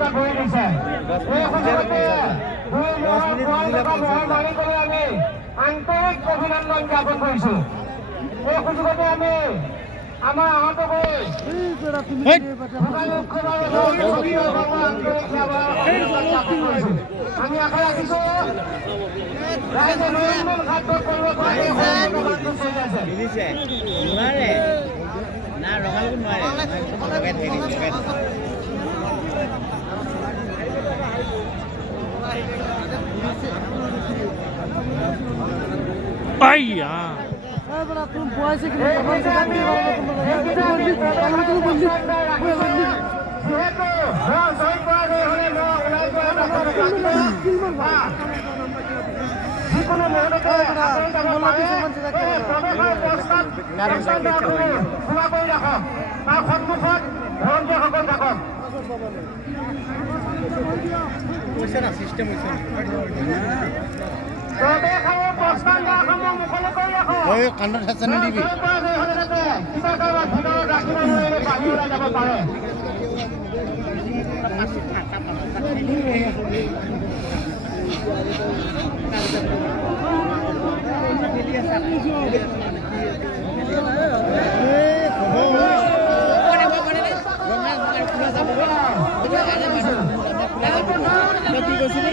সহযোগিতা কৰি দিছে। এই সুযোগতে মানি কৰি আমি আন্তৰিক অভিনন্দন জ্ঞাপন কৰিছোঁ। এই সুযোগতে আমি আমাৰ আহতক আমি আশা ৰাখিছোঁ ৰাইজে নিৰঞ্জন ঘাট কৰিব পাৰে। तुम बॉय से কান্দত আছে নিদিবি কি কৈছিলি